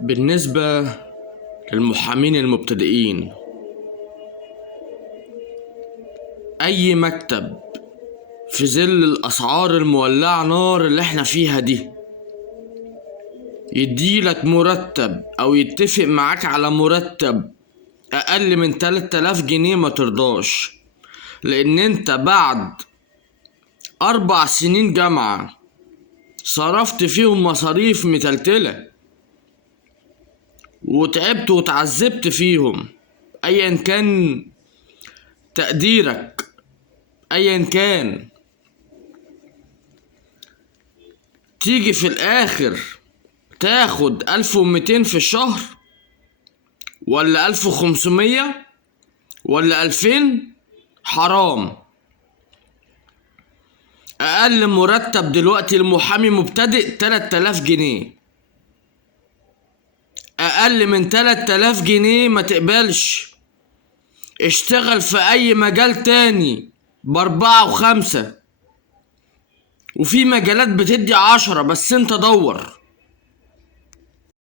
بالنسبة للمحامين المبتدئين، أي مكتب في ظل الأسعار المولعة نار اللي احنا فيها دي يديلك مرتب أو يتفق معاك على مرتب أقل من 3000 جنيه ما ترضاش، لأن انت بعد 4 سنين جامعة صرفت فيهم مصاريف متلتلة وتعبت وتعذبت فيهم، ايا كان تقديرك، ايا كان، تيجي في الاخر تاخد 1200 في الشهر ولا 1500 ولا 2000؟ حرام. اقل مرتب دلوقتي المحامي مبتدئ 3000 جنيه، اقل من 3000 جنيه ما تقبلش. اشتغل في اي مجال تاني ب4 و5، وفي مجالات بتدي 10، بس انت دور.